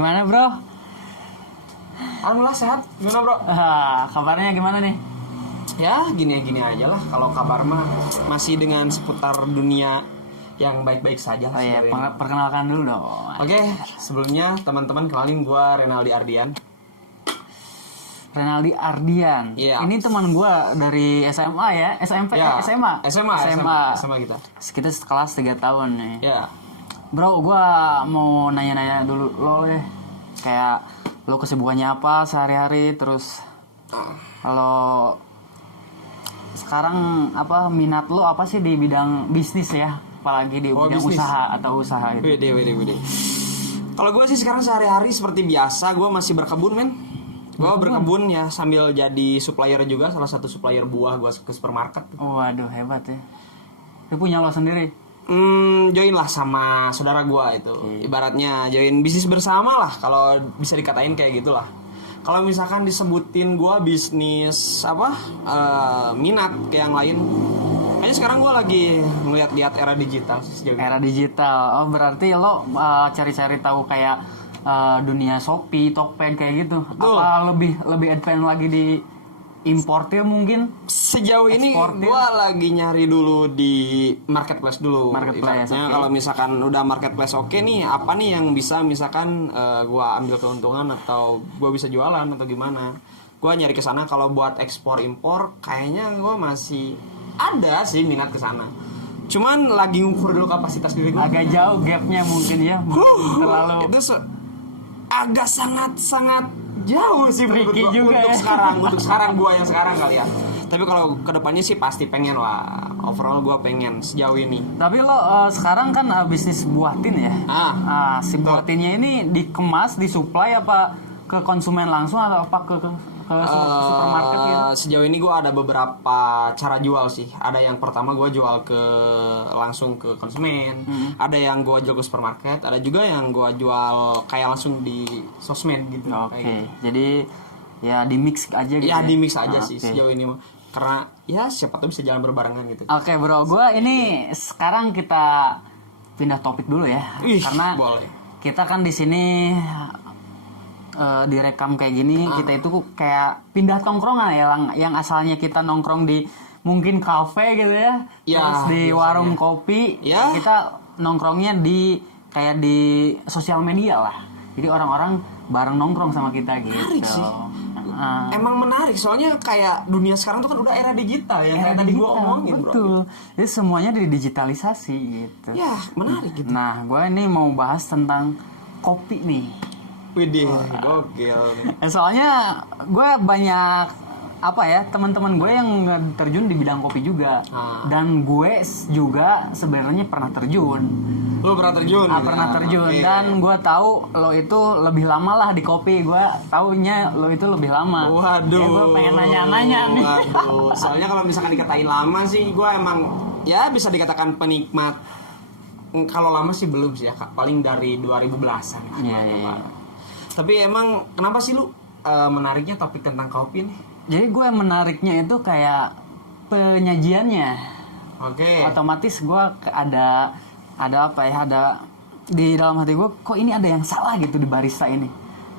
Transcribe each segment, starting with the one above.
Gimana bro? Alhamdulillah sehat. Gimana bro? Kabarnya gimana nih? Ya gini aja lah. Kalau kabar mah masih dengan seputar dunia yang baik-baik saja. Oh iya, perkenalkan dulu dong. Oke, sebelumnya teman-teman kenalin gue Renaldi Ardian. Renaldi Ardian. Iya. Ini teman gue dari SMA ya, SMP, Ya. SMA kita. Kita kelas 3 tahun nih. Ya. Bro, gue mau nanya-nanya dulu lo deh. Kayak lo kesibukannya apa sehari-hari, terus kalau sekarang apa minat lo apa sih di bidang bisnis ya, apalagi di bidang bisnis. usaha gitu. Wede. Kalau gue sih sekarang sehari-hari seperti biasa, gue masih berkebun men. Gue berkebun ya sambil jadi supplier juga, salah satu supplier buah gue ke supermarket. Oh, waduh hebat ya. Lo punya lo sendiri? Join lah sama saudara gua itu. Ibaratnya join bisnis bersama lah, kalau bisa dikatain kayak gitulah. Kalau misalkan disebutin gua bisnis apa minat kayak yang lain, kayaknya sekarang gua lagi ngeliat era digital sih sejauh ini. Era digital. Oh, berarti lo cari-cari tahu kayak dunia Shopee, Tokped kayak gitu. Betul. Apa lebih advance lagi di importir mungkin? Sejauh ini Eksportir. gua lagi nyari dulu di marketplace dulu. Marketplace, Ibaratnya oke. kalau misalkan udah marketplace oke nih, apa nih yang bisa misalkan gua ambil keuntungan atau gua bisa jualan atau gimana. Gua nyari ke sana. Kalau buat ekspor impor kayaknya gua masih ada sih minat ke sana. Cuman lagi ngukur dulu kapasitas diri gua. Agak jauh gapnya mungkin ya. Terlalu Itu agak sangat jauh sih menurut tricky gua juga untuk ya. untuk sekarang gua yang sekarang kali ya. Tapi kalau kedepannya sih pasti pengen lah. Overall gua pengen sejauh ini. Tapi lo sekarang kan bisnis buah tin ya. Si buah tinnya ini dikemas, disuplai apa ke konsumen langsung atau apa ke supermarket gitu? Sejauh ini gue ada beberapa cara jual sih. Ada yang pertama gue jual langsung ke konsumen. Ada yang gue jual ke supermarket. Ada juga yang gue jual kayak langsung di sosmed gitu. Oke, Kayak gitu. jadi ya di mix aja gitu. Ya di mix aja sih Oke. sejauh ini mah. Karena ya siapa tahu bisa jalan berbarengan gitu. Oke bro, gue ini sekarang kita pindah topik dulu ya. Ih, Karena boleh. kita kan di sini direkam kayak gini, kita itu kayak pindah tongkrongan ya, yang asalnya kita nongkrong di mungkin kafe gitu ya, Ya, terus di biasanya. warung kopi, Ya. kita nongkrongnya di kayak di sosial media lah. Jadi orang-orang bareng nongkrong sama kita gitu. Menarik sih. Nah, Emang menarik soalnya kayak dunia sekarang tuh kan udah era digital yang kayak tadi gue omongin bro. betul. Jadi semuanya didigitalisasi gitu. Ya menarik gitu. Nah, gue ini mau bahas tentang kopi nih. Widih, gokil nih. Soalnya gue banyak apa ya teman-teman gue yang terjun di bidang kopi juga. Dan gue juga sebenarnya pernah terjun. Lo pernah terjun? Gitu Pernah ya? terjun. Oke. Dan gue tahu lo itu lebih lama lah di kopi. Gue taunya lo itu lebih lama. Waduh. Gue pengen nanya-nanya nih. Waduh. Soalnya kalau misalkan dikatain lama sih, gue emang ya bisa dikatakan penikmat. Kalau lama sih belum sih ya, Kak. Paling dari 2010-an. Iya. Tapi emang kenapa sih lu menariknya topik tentang kopi nih? Jadi gue menariknya itu kayak penyajiannya. Oke. Otomatis gue ada apa ya, ada di dalam hati gue kok ini ada yang salah gitu di barista ini.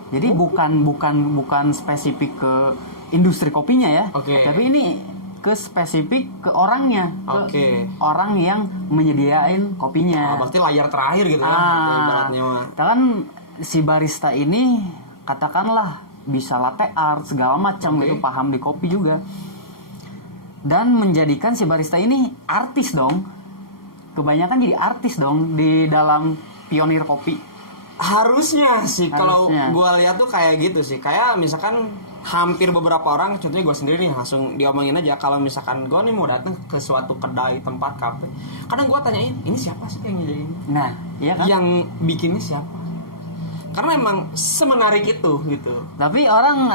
Jadi bukan spesifik ke industri kopinya ya. Oke. Tapi ini ke spesifik ke orangnya, Oke. ke orang yang menyediain kopinya. Berarti layar terakhir gitu kan? Ibaratnya mah. Kan si barista ini katakanlah bisa latte art segala macam Oke. gitu, paham di kopi juga. Dan menjadikan si barista ini artis dong. Kebanyakan jadi artis dong di dalam pionir kopi. Harusnya sih kalau Harusnya. gue lihat tuh kayak gitu sih. Kayak misalkan hampir beberapa orang, contohnya gue sendiri nih, langsung diomongin aja kalau misalkan gue nih mau datang ke suatu kedai tempat kafe. Kadang gue tanyain, ini siapa sih yang nyediain? Nah, iya kan? Yang bikinnya siapa? Karena emang semenarik itu gitu. Tapi orang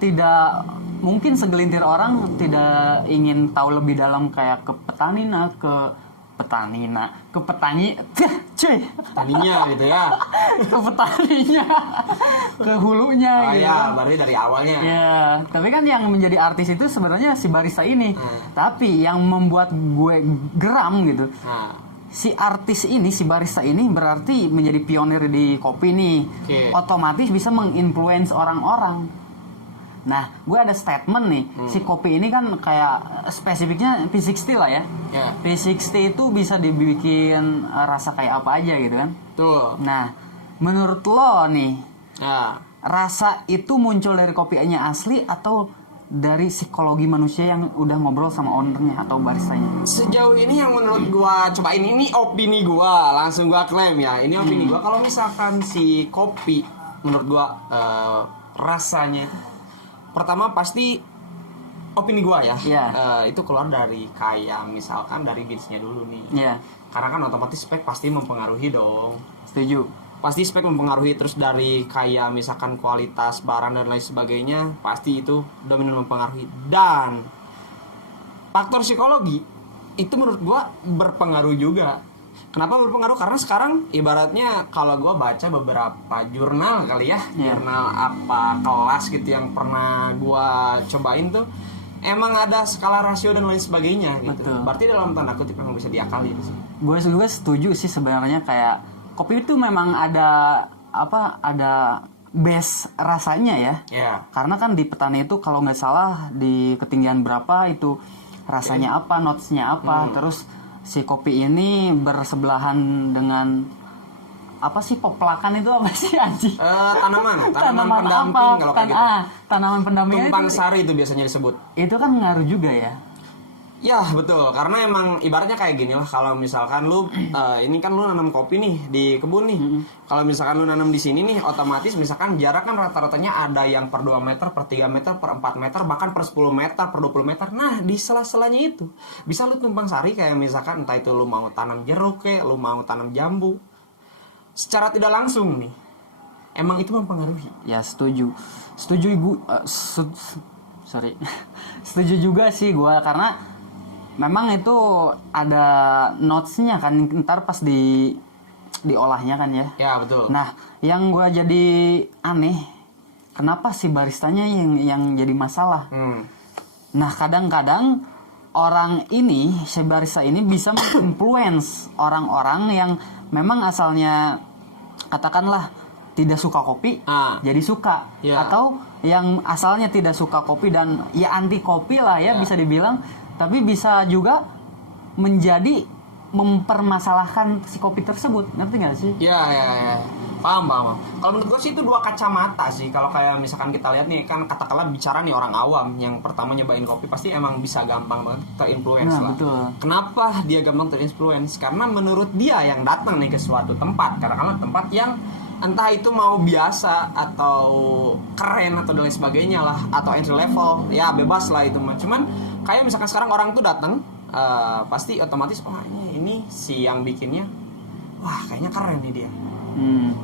tidak, mungkin segelintir orang tidak ingin tahu lebih dalam kayak ke petani, cuy, Tadinya gitu ya. ke petaninya, ke hulunya Oh gitu. ya, berarti dari awalnya. Ya, tapi kan yang menjadi artis itu sebenarnya si barista ini. Tapi yang membuat gue geram gitu, Nah, si artis ini, si barista ini berarti menjadi pionir di kopi nih. Otomatis bisa menginfluence orang-orang. Nah, gue ada statement nih, si kopi ini kan kayak spesifiknya P60 lah ya. P60 itu bisa dibikin rasa kayak apa aja gitu kan. Tuh. Nah, menurut lo nih, rasa itu muncul dari kopinya asli atau dari psikologi manusia yang udah ngobrol sama ownernya atau baristanya? Sejauh ini yang menurut gua cobain, ini opini gua, langsung gua klaim ya. Ini opini gua, kalau misalkan si kopi menurut gua rasanya pertama pasti opini gua ya. Itu keluar dari kayak misalkan dari beatsnya dulu nih. Karena kan otomatis spek pasti mempengaruhi dong. Setuju. Pasti spek mempengaruhi, terus dari kayak misalkan kualitas barang dan lain sebagainya pasti itu dominan mempengaruhi. Dan faktor psikologi itu menurut gua berpengaruh juga. Kenapa berpengaruh? Karena sekarang ibaratnya kalau gua baca beberapa jurnal kali ya, jurnal apa kelas gitu yang pernah gua cobain tuh, emang ada skala rasio dan lain sebagainya gitu. Betul. Berarti dalam tanda kutip memang bisa diakali sih. Gue setuju sih sebenarnya, kayak kopi itu memang ada base rasanya ya. Karena kan di petani itu kalau nggak salah di ketinggian berapa itu rasanya apa, notes-nya apa. Terus si kopi ini bersebelahan dengan apa sih, peplakan itu apa sih anjing? Tanaman pendamping kalau kayak gitu. Tanaman pendamping. Tumpang sari itu biasanya disebut. Itu kan ngaruh juga ya. Ya betul, karena emang ibaratnya kayak gini lah. Kalau misalkan lu ini kan lu nanam kopi nih di kebun nih. Kalau misalkan lu nanam di sini nih, otomatis misalkan jarak kan rata-ratanya ada yang per 2 meter, per 3 meter, per 4 meter, bahkan per 10 meter, per 20 meter. Nah, di sela-selanya itu bisa lu tumpang sari, kayak misalkan entah itu lu mau tanam jeruk kayak lu mau tanam jambu. Secara tidak langsung nih, emang itu mempengaruhi. Ya setuju ibu. Setuju juga sih gue, karena memang itu ada notes-nya kan ntar pas diolahnya kan ya. Ya betul. Nah, yang gue jadi aneh, kenapa si baristanya yang jadi masalah? Nah, kadang-kadang orang ini, si barista ini bisa menginfluence orang-orang yang memang asalnya katakanlah tidak suka kopi, jadi suka. Atau yang asalnya tidak suka kopi dan ya anti kopi lah ya, bisa dibilang, tapi bisa juga menjadi mempermasalahkan si kopi tersebut. Ngerti gak sih? Ya. Paham. Kalau menurut gue sih itu dua kacamata sih. Kalau kayak misalkan kita lihat nih, kan katakanlah bicara nih orang awam yang pertama nyobain kopi, pasti emang bisa gampang banget terinfluence lah. Betul. Kenapa dia gampang terinfluence? Karena menurut dia yang datang nih ke suatu tempat, katakanlah tempat yang entah itu mau biasa atau keren atau dan lain sebagainya lah, atau entry level, ya bebas lah itu mah. Cuman kayak misalkan sekarang orang tuh datang, pasti otomatis ini si yang bikinnya, wah kayaknya keren nih dia.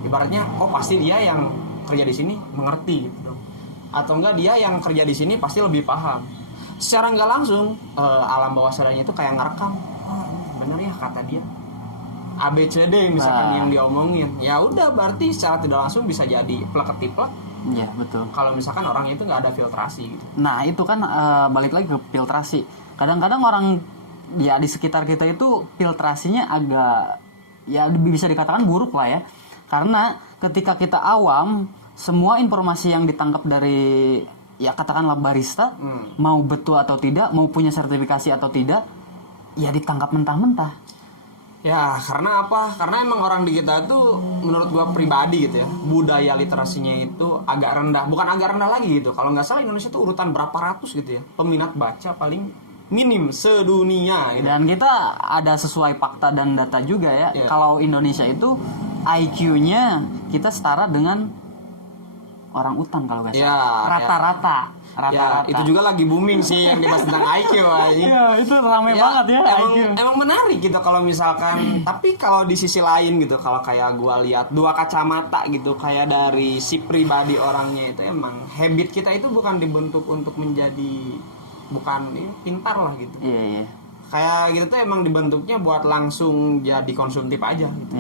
Ibaratnya pasti dia yang kerja di sini mengerti gitu, atau enggak dia yang kerja di sini pasti lebih paham. Secara nggak langsung alam bawah sadarnya itu kayak ngerekam, bener ya kata dia ABCD misalkan yang diomongin. Ya udah, berarti secara tidak langsung bisa jadi plek-ketiplek. Iya betul. Kalau misalkan orang itu nggak ada filtrasi gitu. Nah itu kan balik lagi ke filtrasi. Kadang-kadang orang ya di sekitar kita itu filtrasinya agak, ya bisa dikatakan buruk lah ya. Karena ketika kita awam, semua informasi yang ditangkap dari ya katakanlah barista, mau betul atau tidak, mau punya sertifikasi atau tidak, ya ditangkap mentah-mentah. Ya karena apa? Karena emang orang di kita tuh menurut gua pribadi gitu ya, budaya literasinya itu agak rendah. Bukan agak rendah lagi gitu. Kalau nggak salah Indonesia tuh urutan berapa ratus gitu ya, peminat baca paling minim sedunia gitu. Dan kita ada sesuai fakta dan data juga ya. Kalau Indonesia itu IQ-nya kita setara dengan orang utan kalau nggak salah. Rata-rata. Ya, itu juga lagi booming sih yang dibahas tentang IQ. Iya, itu ramai banget ya IQ. Emang menarik gitu kalau misalkan, tapi kalau di sisi lain gitu, kalau kayak gua lihat dua kacamata gitu, kayak dari si pribadi orangnya itu, emang habit kita itu bukan dibentuk untuk menjadi pintar lah gitu. Iya. Kayak gitu tuh emang dibentuknya buat langsung jadi konsumtif aja gitu.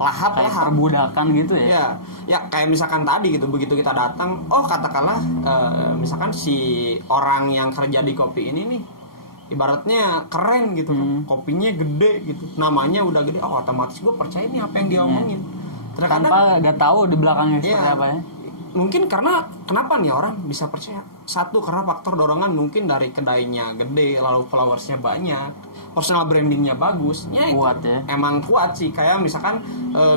Lahap perbudakan gitu ya. Ya kayak misalkan tadi gitu, begitu kita datang, katakanlah misalkan si orang yang kerja di kopi ini nih ibaratnya keren gitu kan. Kopinya gede gitu, namanya udah gede, oh otomatis gue percaya nih apa yang dia omongin. Terkadang Tanpa gak tahu di belakangnya seperti Iya. apa ya. Mungkin karena kenapa nih orang bisa percaya? Satu, karena faktor dorongan mungkin dari kedainya gede, lalu followersnya banyak, personal brandingnya bagus, ya itu Kuat ya. emang kuat sih. Kayak misalkan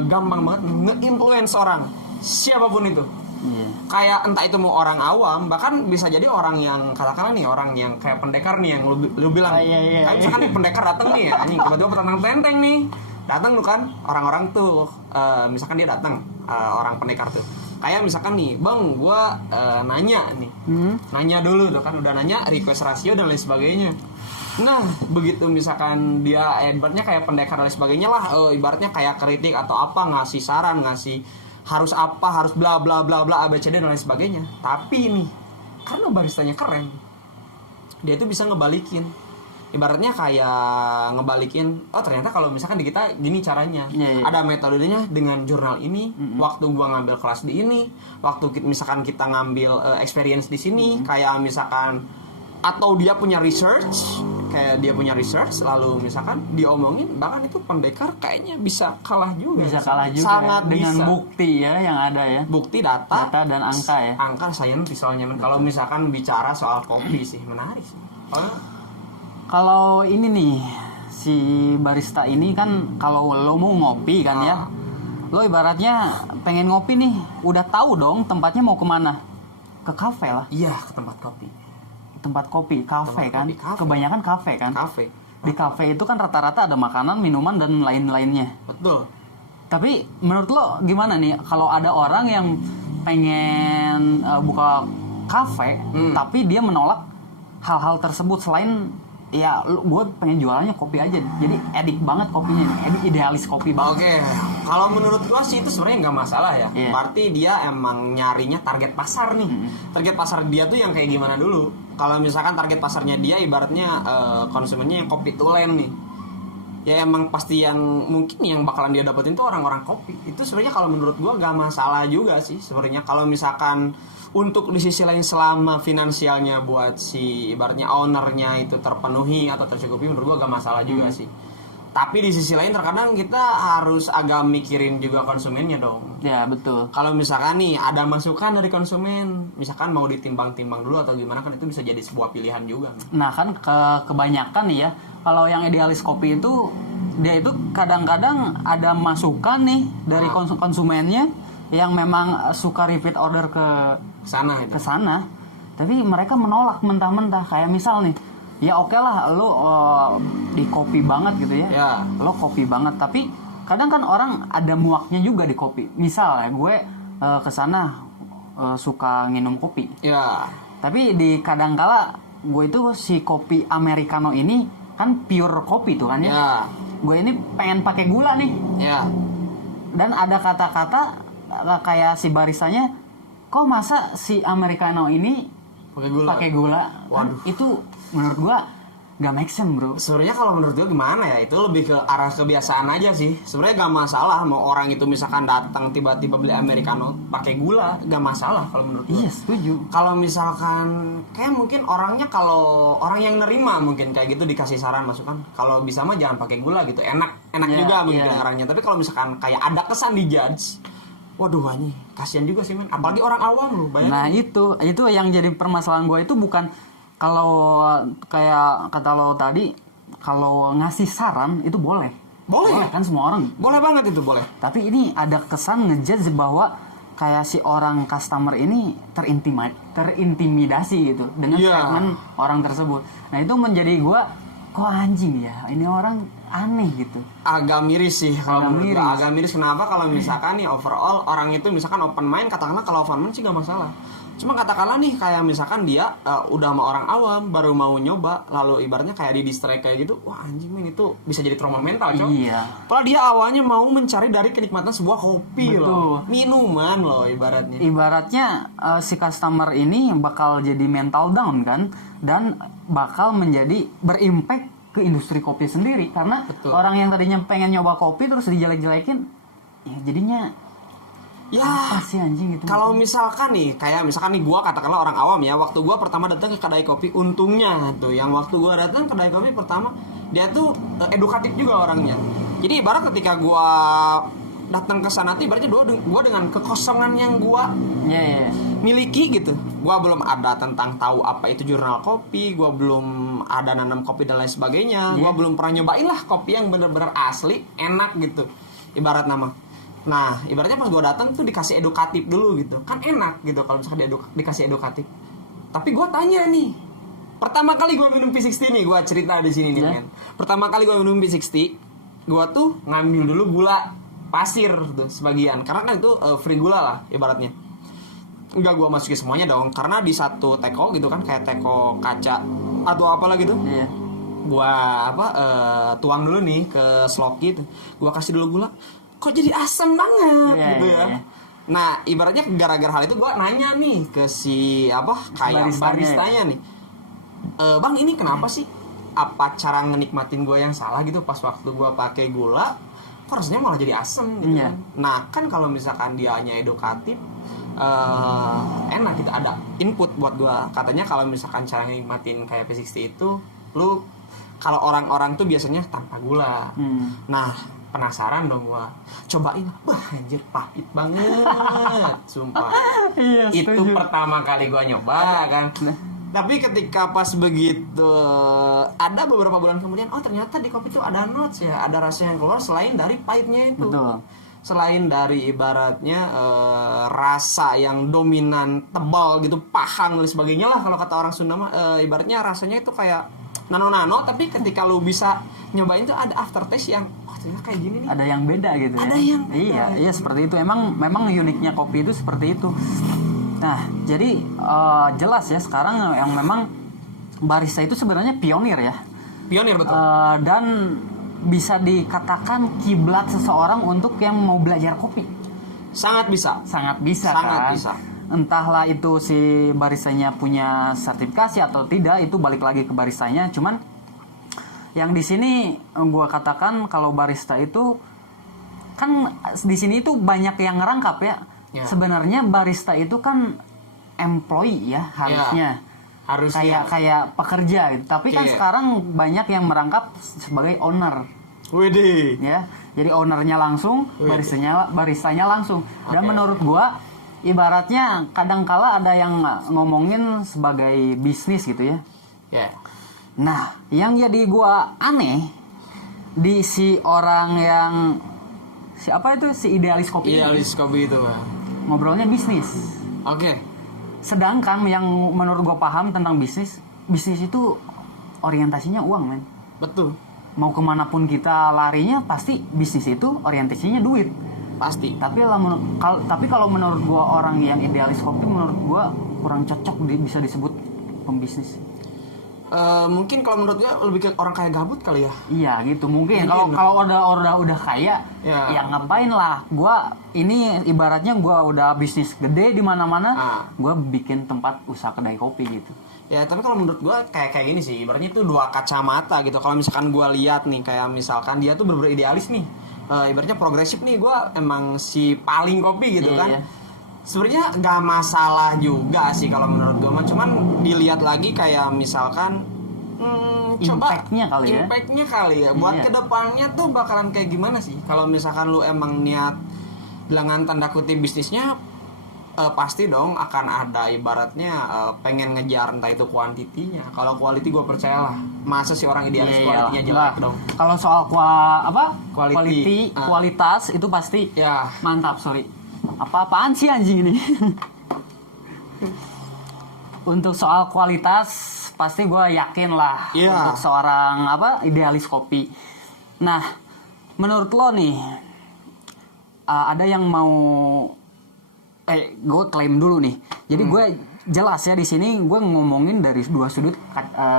gampang banget nge-influence orang, siapapun itu. Iya. Kayak entah itu mau orang awam, bahkan bisa jadi orang yang katakanlah nih orang yang kayak pendekar nih yang lu bilang. Iya. Kayak misalkan pendekar datang nih ya, anjing tiba-tiba petantang tenteng nih. Datang lu kan orang-orang tuh misalkan dia datang orang pendekar tuh. Kayak misalkan nih, "Bang, gua nanya nih." Nanya dulu tuh kan udah nanya request rasio dan lain sebagainya. Nah, begitu misalkan dia ibaratnya kayak pendekar dan lain sebagainya lah, ibaratnya kayak kritik atau apa, ngasih saran, ngasih harus apa, harus bla bla bla bla ABCD dan lain sebagainya. Tapi nih, karena baristanya keren, dia tuh bisa ngebalikin. Ibaratnya kayak ngebalikin, oh ternyata kalau misalkan di kita gini caranya. Iya. Ada metodenya dengan jurnal ini, waktu gua ngambil kelas di ini, waktu misalkan kita ngambil experience di sini, kayak misalkan atau dia punya research, kayak dia punya research lalu misalkan diomongin, bahkan itu pendekar kayaknya bisa kalah juga. Bisa kalah juga Sangat ya. Dengan bisa. bukti ya yang ada ya. Bukti data Dan angka ya. angka saintis soalnya men. Kalau misalkan bicara soal kopi sih menarik sih. Kalau ini nih si barista ini kan kalau lo mau ngopi kan ya, lo ibaratnya pengen ngopi nih, udah tahu dong tempatnya mau kemana, ke kafe lah, Iya, ke tempat kopi. tempat kopi, kafe Tempat kan, kopi, kafe. kebanyakan kafe kan. Kafe. Di kafe itu kan rata-rata ada makanan, minuman dan lain-lainnya. Betul. Tapi menurut lo gimana nih kalau ada orang yang pengen buka kafe, tapi dia menolak hal-hal tersebut selain ya gue pengen jualannya kopi aja, jadi edik banget kopinya, idealis kopi banget. Oke, kalau menurut gua sih itu sebenarnya nggak masalah ya. Iya. Berarti dia emang nyarinya target pasar nih. Target pasar dia tuh yang kayak gimana dulu? Kalau misalkan target pasarnya dia ibaratnya konsumennya yang kopi tulen nih. Ya emang pasti yang mungkin yang bakalan dia dapetin tuh orang-orang kopi. Itu sebenarnya kalau menurut gua nggak masalah juga sih sebenarnya. Kalau misalkan untuk di sisi lain selama finansialnya buat si ibaratnya ownernya itu terpenuhi atau tercukupi, menurut gua gak masalah juga sih. Tapi di sisi lain terkadang kita harus agak mikirin juga konsumennya dong. Ya betul. Kalau misalkan nih ada masukan dari konsumen, misalkan mau ditimbang-timbang dulu atau gimana, kan itu bisa jadi sebuah pilihan juga. Nah kan kebanyakan nih ya, kalau yang idealis kopi itu dia itu kadang-kadang ada masukan nih dari konsumennya yang memang suka repeat order ke Sana itu. sana, tapi mereka menolak mentah-mentah. Kayak misal nih, ya oke lah lo di kopi banget gitu ya, Ya. lo kopi banget, tapi kadang kan orang ada muaknya juga di kopi. Misal ya gue ke sana suka nginum kopi, Ya. tapi di kadangkala gue itu si kopi americano ini kan pure kopi tuh kan ya, Ya. gue ini pengen pakai gula nih, Ya. dan ada kata-kata kayak si baristanya, kok masa si americano ini Pakai gula. pakai gula? Kan Waduh. itu menurut gua gak make sense, bro. Sebenarnya kalau menurut gue gimana ya, itu lebih ke arah kebiasaan aja sih. Sebenarnya gak masalah mau orang itu misalkan datang tiba-tiba beli americano pakai gula, gak masalah kalau menurut gue. Iya, setuju. Kalau misalkan kayak mungkin orangnya, kalau orang yang nerima mungkin kayak gitu dikasih saran masukan, kalau bisa mah jangan pakai gula gitu, enak Iya, juga mungkin iya. orangnya. Tapi kalau misalkan kayak ada kesan di judge, waduh ini kasihan juga sih men, apalagi orang awam loh, bayangin. Nah itu yang jadi permasalahan gua itu bukan kalau kayak kata lo tadi, kalau ngasih saran itu boleh. Boleh. kan semua orang. Boleh banget itu, boleh. Tapi ini ada kesan ngejudge bahwa kayak si orang customer ini terintimidasi gitu dengan Iya. statement orang tersebut. Nah itu menjadi gua, kok anjing ya, ini orang aneh gitu. Agak miris sih kalau Agak menurut miris. gua. Agak miris kenapa? Kalau misalkan nih overall orang itu misalkan open mind, katakanlah kalau open mind sih gak masalah. Cuma katakanlah nih kayak misalkan dia udah sama orang awam baru mau nyoba, lalu ibaratnya kayak di distract kayak gitu, wah anjing men, itu bisa jadi trauma mental, coy. Iya. Padahal dia awalnya mau mencari dari kenikmatan sebuah kopi Betul. loh, minuman loh ibaratnya. Ibaratnya si customer ini bakal jadi mental down kan, dan bakal menjadi berimpact ke industri kopi sendiri, karena Betul. orang yang tadinya pengen nyoba kopi terus dijelek-jelekin, ya jadinya Ya, Apa sih anjing gitu? kalau misalkan nih, kayak misalkan nih gua katakanlah orang awam ya, waktu gua pertama datang ke kedai kopi, untungnya tuh yang waktu gua datang ke kedai kopi pertama, dia tuh edukatif juga orangnya. Jadi ibarat ketika gua datang ke sana tuh ibaratnya gua dengan kekosongan yang gua Iya. miliki gitu. Gua belum ada tentang tahu apa itu jurnal kopi, gua belum ada nanam kopi dan lain sebagainya. Gua belum pernah nyobain lah kopi yang bener-bener asli, enak gitu. Ibarat nama. Nah, ibaratnya pas gua datang tuh dikasih edukatif dulu gitu. Kan enak gitu kalau misalkan dikasih edukatif. Tapi gua tanya nih, pertama kali gua minum P60 nih, gua cerita di sini nih, men. Pertama kali gua minum P60, gua tuh ngambil dulu gula pasir tuh sebagian, karena kan itu free gula lah ibaratnya. Enggak gua masukin semuanya dong, karena di satu teko gitu kan, kayak teko kaca atau apalah gitu. Iya. Gua tuang dulu nih ke sloki tuh. Gua kasih dulu gula. Kok jadi asam banget gitu ya. Iya. Nah, ibaratnya gara-gara hal itu gua nanya nih ke si kayak baristanya nih. Bang, ini kenapa sih? Apa cara ngenikmatin gua yang salah gitu pas waktu gua pakai gula? Kok rasanya malah jadi asam gitu Iya. kan. Nah, kan kalau misalkan dia hanya edukatif enak gitu, ada input buat gua. Katanya kalau misalkan cara nikmatin kayak P60 itu lu kalau orang-orang tuh biasanya tanpa gula. Nah, penasaran dong gua. Cobain. Wah, anjir pahit banget. Sumpah. Iya, Itu setuju. pertama kali gua nyoba kan. Tapi ketika pas begitu ada beberapa bulan kemudian, oh ternyata di kopi itu ada notes ya, ada rasa yang keluar selain dari pahitnya itu. Betul. Selain dari ibaratnya rasa yang dominan tebal gitu, pahang dan sebagainya lah kalau kata orang Sunda mah, ibaratnya rasanya itu kayak nano-nano, tapi ketika lu bisa nyobain tuh ada aftertaste yang oh ternyata kayak gini nih. Ada yang beda gitu ya. Ada yang beda. Iya seperti itu. Memang uniknya kopi itu seperti itu. Nah, jadi jelas ya sekarang yang memang barista itu sebenarnya pionir ya. Pionir betul. Dan bisa dikatakan kiblat seseorang untuk yang mau belajar kopi. Sangat bisa. Sangat bisa Sangat kan. bisa. Entahlah itu si baristanya punya sertifikasi atau tidak, itu balik lagi ke baristanya. Cuman yang di sini gua katakan kalau barista itu kan di sini itu banyak yang ngerangkap ya. Ya. Sebenarnya barista itu kan employee ya harusnya. Harusnya. Kayak pekerja gitu. Tapi kan Iya. sekarang banyak yang merangkap sebagai owner. Widih. Ya. Jadi ownernya langsung, baristanya langsung. Dan Oke. menurut gua ibaratnya kadangkala ada yang ngomongin sebagai bisnis gitu ya. Ya. Nah, yang jadi gua aneh di si orang yang siapa itu si idealis kopi ini, Idealis kopi itu, Bang. ngobrolnya bisnis. Oke. Sedangkan yang menurut gua paham tentang bisnis itu orientasinya uang, men. Betul. Mau kemanapun kita larinya pasti bisnis itu orientasinya duit. Pasti. Tapi kalau menurut gua orang yang idealis kopi menurut gua kurang cocok bisa disebut pembisnis. Mungkin kalau menurut gue lebih ke orang kaya gabut kali ya. Iya gitu mungkin. Mungkin. Kalau udah kaya, Ya. ya ngapain lah. Gua ini ibaratnya gua udah bisnis gede di mana-mana, gua bikin tempat usaha kedai kopi gitu. Ya, tapi kalau menurut gue kayak gini sih, ibaratnya itu dua kacamata gitu. Kalau misalkan gue lihat nih, kayak misalkan dia tuh bener-bener idealis nih, ibaratnya progresif nih, gue emang si paling kopi gitu Iya, kan. iya. Sebenarnya nggak masalah juga sih kalau menurut gue, cuman dilihat lagi kayak misalkan Impact-nya kali ya. Impact-nya kali ya. Buat Iya. kedepannya tuh bakalan kayak gimana sih? Kalau misalkan lu emang niat dengan tanda kutip bisnisnya, pasti dong akan ada ibaratnya pengen ngejar entah itu kuantitinya. Kalau quality gue percayalah. Masa sih orang idealis kualitinya jelek dong? Kalau soal Quality. kualitas itu pasti Ya. mantap, sorry. Apa-apaan sih anjing ini? Untuk soal kualitas pasti gue yakin lah Iya. untuk seorang idealis kopi. Nah, menurut lo nih ada yang mau gue klaim dulu nih. Jadi gue jelas ya di sini gue ngomongin dari dua sudut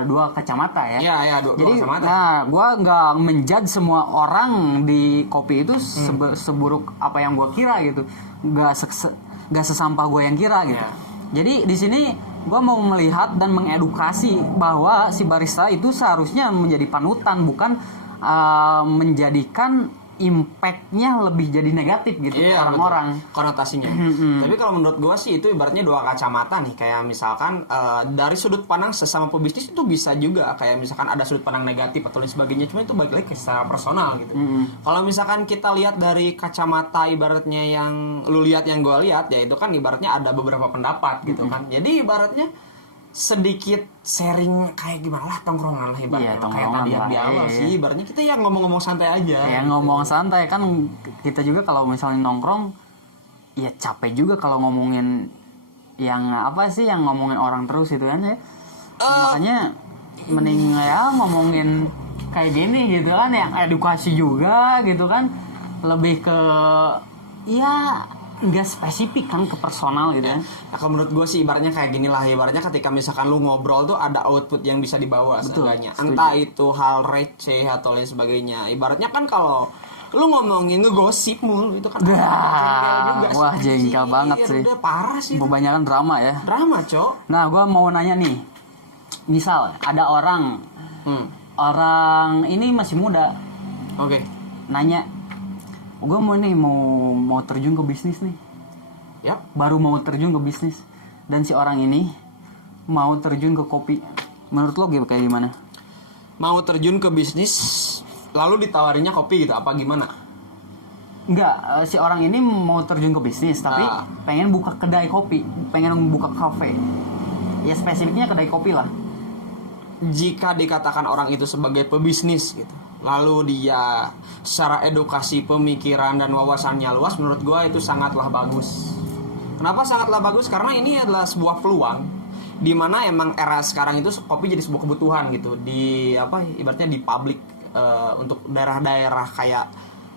dua kacamata ya. Iya, dua Jadi kacamata. nah gue nggak menjudge semua orang di kopi itu seburuk apa yang gue kira gitu. Nggak sesampah gue yang kira gitu. Iya. Jadi di sini gue mau melihat dan mengedukasi bahwa si barista itu seharusnya menjadi panutan, bukan menjadikan impact-nya lebih jadi negatif gitu Iya, orang-orang. betul. Konotasinya. Tapi kalau menurut gua sih itu ibaratnya dua kacamata nih. Kayak misalkan dari sudut pandang sesama pebisnis itu bisa juga kayak misalkan ada sudut pandang negatif atau lain sebagainya. Cuma itu balik lagi ke secara personal gitu. Kalau misalkan kita lihat dari kacamata ibaratnya yang lu lihat yang gua lihat, ya itu kan ibaratnya ada beberapa pendapat gitu kan. Jadi ibaratnya sedikit sharing kayak gimana lah tongkrongan lah ibaratnya. Iya, Kayak tongkrongan tadi yang lah, di awal iya. sih ibaratnya kita yang ngomong-ngomong santai aja. Ya gitu. ngomong santai kan, kita juga kalau misalnya nongkrong ya capek juga kalau ngomongin yang apa sih, yang ngomongin orang terus itu kan ya. Makanya mending ya ngomongin kayak gini gitu kan, yang edukasi juga gitu kan, lebih ke ya nggak spesifik kan ke personal gitu ya. Ya, kalau menurut gue sih ibaratnya kayak gini lah, ibaratnya ketika misalkan lu ngobrol tuh ada output yang bisa dibawa seenggaknya. Entah itu hal receh atau lain sebagainya. Ibaratnya kan kalau lu ngomongin ngegosip mulu itu kan jengkel juga sih. Wah, jengkel banget sih. Udah parah sih. Kebanyakan drama ya. Drama, Cok. Nah, gue mau nanya nih, misal ada orang ini masih muda, Oke. nanya, gue mau terjun ke bisnis nih, Yap. baru mau terjun ke bisnis, dan si orang ini mau terjun ke kopi. Menurut lo kayak gimana? Mau terjun ke bisnis lalu ditawarinya kopi gitu apa gimana? Enggak, si orang ini mau terjun ke bisnis tapi pengen buka kedai kopi, pengen buka kafe. Ya spesifiknya kedai kopi lah. Jika dikatakan orang itu sebagai pebisnis gitu, lalu dia secara edukasi, pemikiran dan wawasannya luas, menurut gue itu sangatlah bagus. Kenapa sangatlah bagus? Karena ini adalah sebuah peluang di mana emang era sekarang itu kopi jadi sebuah kebutuhan gitu di ibaratnya di publik, untuk daerah-daerah kayak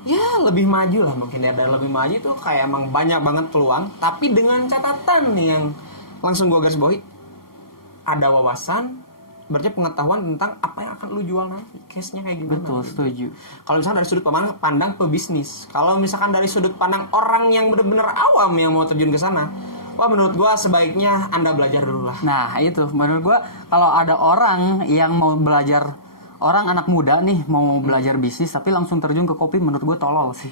ya lebih maju lah, mungkin daerah lebih maju itu kayak emang banyak banget peluang, tapi dengan catatan nih yang langsung gue garis bawahi, ada wawasan, berarti pengetahuan tentang apa yang akan lu jual nanti, case-nya kayak gimana. Betul, gitu. setuju. Kalau misalkan dari sudut pandang pebisnis, kalau misalkan dari sudut pandang orang yang benar-benar awam yang mau terjun ke sana, wah menurut gua sebaiknya Anda belajar dulu lah. Nah itu menurut gua, kalau ada orang yang mau belajar, orang anak muda nih mau belajar bisnis tapi langsung terjun ke kopi, menurut gua tolol sih.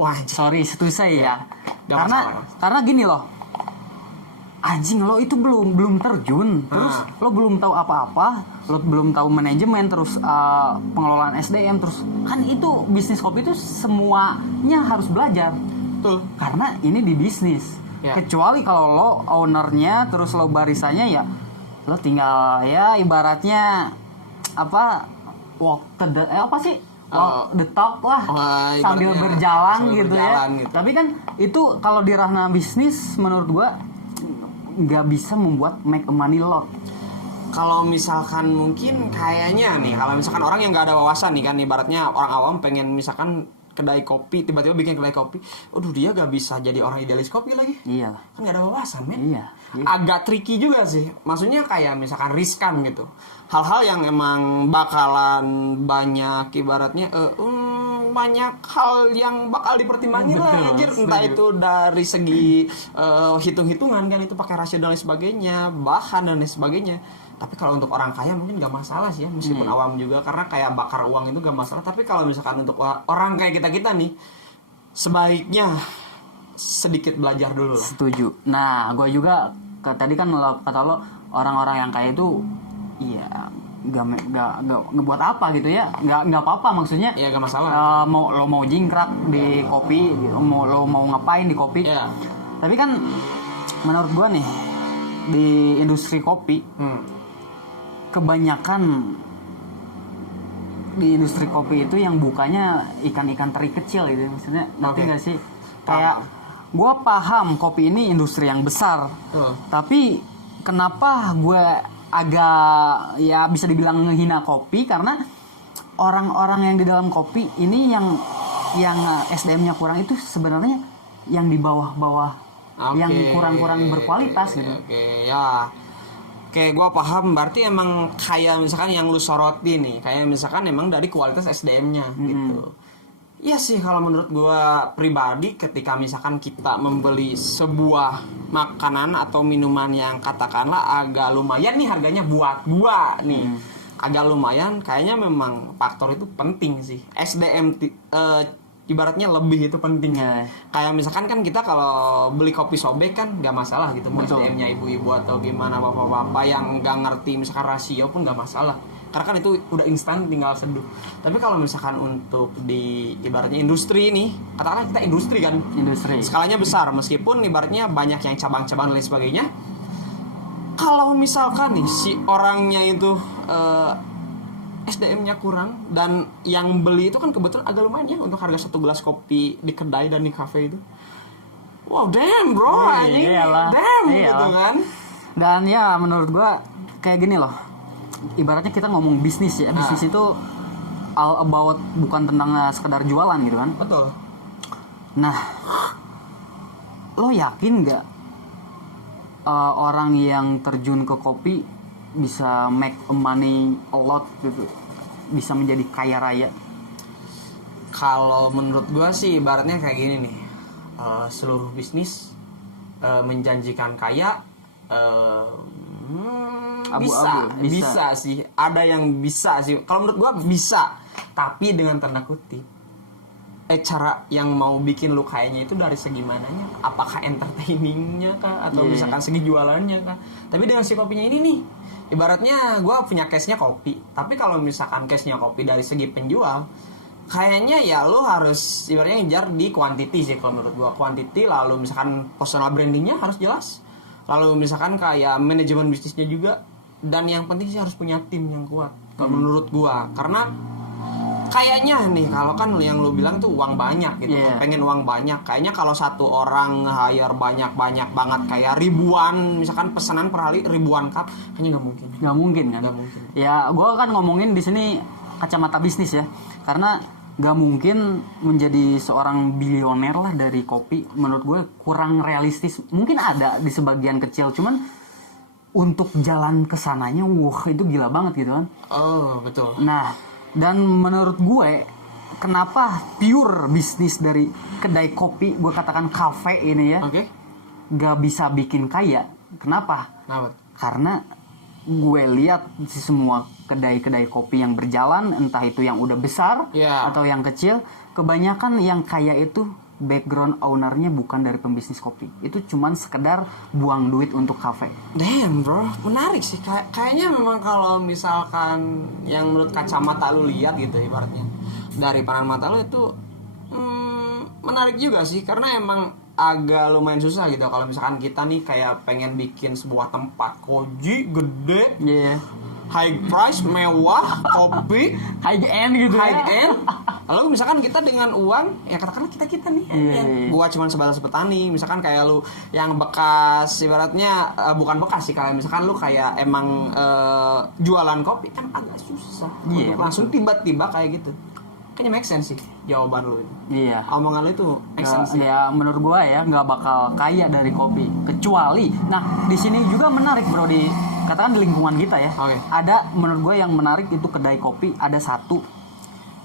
Wah, Sorry, itu saya ya. Gak Karena gini loh, anjing, lo itu belum terjun, terus lo belum tahu apa-apa, lo belum tahu manajemen, terus pengelolaan SDM, terus kan itu bisnis kopi itu semuanya harus belajar. betul. Karena ini di bisnis. Ya. Kecuali kalau lo ownernya, terus lo barisanya, ya lo tinggal ya ibaratnya walk the talk lah, sambil berjalan gitu ya. Gitu. Tapi kan itu kalau di ranah bisnis menurut gua nggak bisa membuat make a money lot. Kalau misalkan mungkin kayaknya nih, kalau misalkan orang yang nggak ada wawasan nih kan, ibaratnya orang awam pengen misalkan kedai kopi, tiba-tiba bikin kedai kopi, dia gak bisa jadi orang idealis kopi lagi. Iya. Kan gak ada wawasan, men. Iya. Agak tricky juga sih. Maksudnya kayak misalkan riskan gitu. Hal-hal yang emang bakalan banyak, ibaratnya banyak hal yang bakal dipertimbangin lah, anjir. Entah itu dari segi hitung-hitungan kan, itu pakai rasio dan lain sebagainya, bahan dan lain sebagainya. Tapi kalau untuk orang kaya mungkin gak masalah sih ya, meskipun awam juga, karena kayak bakar uang itu gak masalah. Tapi kalau misalkan untuk orang kayak kita nih, sebaiknya sedikit belajar dulu. Setuju. Nah, gue juga tadi kan kata lo orang-orang yang kaya itu iya gak ngebuat apa gitu ya, nggak apa-apa maksudnya. Iya, gak masalah. Lo mau jingkrak di kopi, lo mau ngapain di kopi. Iya. Tapi kan menurut gue nih, di industri kopi kebanyakan di industri kopi itu yang bukanya ikan-ikan teri kecil gitu, maksudnya ngerti nggak sih? Kayak gue paham kopi ini industri yang besar, tapi kenapa gue agak ya bisa dibilang ngehina kopi, karena orang-orang yang di dalam kopi ini yang SDM-nya kurang itu sebenarnya yang di bawah-bawah, yang kurang-kurang berkualitas gitu. Oke, gue paham. Berarti emang kayak misalkan yang lu soroti nih, kayak misalkan emang dari kualitas SDM-nya gitu. Iya sih, kalau menurut gue pribadi, ketika misalkan kita membeli sebuah makanan atau minuman yang katakanlah agak lumayan nih harganya buat gua nih, agak lumayan, kayaknya memang faktor itu penting sih. SDM ibaratnya lebih itu penting. Iya. Kayak misalkan kan kita kalau beli kopi sobek kan nggak masalah gitu, mau Betul. SDM-nya ibu-ibu atau gimana bapak-bapak yang nggak ngerti misalkan rasio pun nggak masalah. Karena kan itu udah instan tinggal seduh. Tapi kalau misalkan untuk di ibaratnya industri ini, katakanlah kita industri kan, Industri. skalanya besar meskipun ibaratnya banyak yang cabang-cabang dan lain sebagainya. Kalau misalkan nih si orangnya itu SDM-nya kurang dan yang beli itu kan kebetulan agak lumayan ya untuk harga satu gelas kopi di kedai dan di kafe itu. Wow, damn bro, Oh, anjing. iyalah. Damn Iyalah. gitu kan. Dan ya menurut gua kayak gini loh. Ibaratnya kita ngomong bisnis ya. Bisnis itu all about bukan tentang sekedar jualan gitu kan. Betul. Nah, lo yakin nggak orang yang terjun ke kopi bisa make a money a lot gitu, bisa menjadi kaya raya? Kalau menurut gua sih ibaratnya kayak gini nih. Seluruh bisnis menjanjikan kaya Abu-abu, bisa sih. Ada yang bisa sih. Kalau menurut gua bisa, tapi dengan tanda kutip. Cara yang mau bikin lu kayaknya itu dari segi mananya? Apakah entertainingnya kah? Atau Yeah. misalkan segi jualannya kah? Tapi dengan si kopinya ini nih, ibaratnya gue punya case-nya kopi. Tapi kalau misalkan case-nya kopi dari segi penjual, kayaknya ya lu harus ibaratnya ngejar di quantity sih kalau menurut gue. Quantity, lalu misalkan personal brandingnya harus jelas. Lalu misalkan kayak manajemen bisnisnya juga. Dan yang penting sih harus punya tim yang kuat. Kalau menurut gue. Karena kayaknya nih kalau kan yang lu bilang tuh uang banyak gitu, Yeah. pengen uang banyak. Kayaknya kalau satu orang hire banyak banget kayak ribuan, misalkan pesanan per hari ribuan cup, kayaknya nggak mungkin. Nggak mungkin kan? Nggak mungkin. Ya, gue kan ngomongin di sini kacamata bisnis ya, karena nggak mungkin menjadi seorang bilioner lah dari kopi. Menurut gue kurang realistis. Mungkin ada di sebagian kecil, cuman untuk jalan ke sananya, wah itu gila banget gitu kan. Oh betul. Nah, dan menurut gue kenapa pure bisnis dari kedai kopi, gue katakan kafe ini ya, Oke. gak bisa bikin kaya? Kenapa? Nah, Karena gue lihat di semua kedai-kedai kopi yang berjalan, entah itu yang udah besar Yeah. atau yang kecil, kebanyakan yang kaya itu background ownernya bukan dari pembisnis kopi. Itu cuman sekedar buang duit untuk kafe. damn bro, menarik sih. Kayaknya memang kalau misalkan yang menurut kacamata lu lihat gitu ibaratnya dari pandangan mata lu itu menarik juga sih, karena emang agak lumayan susah gitu kalau misalkan kita nih kayak pengen bikin sebuah tempat koji gede, Iya. high price, mewah, kopi High end gitu high ya. end. Lalu misalkan kita dengan uang, ya katakanlah kita nih, Iya. gua cuma sebatas petani, misalkan kayak lu yang bekas, ibaratnya bukan bekas sih, kayak misalkan lu kayak emang jualan kopi kan agak susah, Iya, untuk langsung tiba-tiba kayak gitu. Kayaknya make sense sih jawaban lu ini. Iya. Omongan lu itu make sense sih. Ya menurut gua ya nggak bakal kaya dari kopi, kecuali nah di sini juga menarik bro, di katakan di lingkungan kita ya. Oke. Ada menurut gua yang menarik itu kedai kopi, ada satu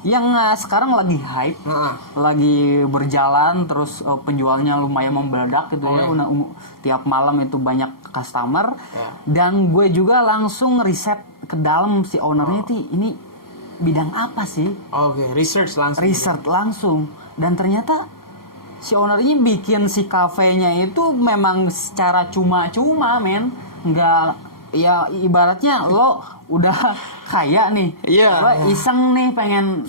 yang sekarang lagi hype, Heeh. lagi berjalan, terus penjualnya lumayan membeledak gitu ya. Tiap malam itu banyak customer. Ya. Dan gue juga langsung riset ke dalam si ownernya ini bidang apa sih? Oke, research langsung. Riset langsung, dan ternyata si ownernya bikin si kafenya itu memang secara cuma-cuma men, nggak, ya ibaratnya lo udah kaya nih, Iya. lo iseng nih pengen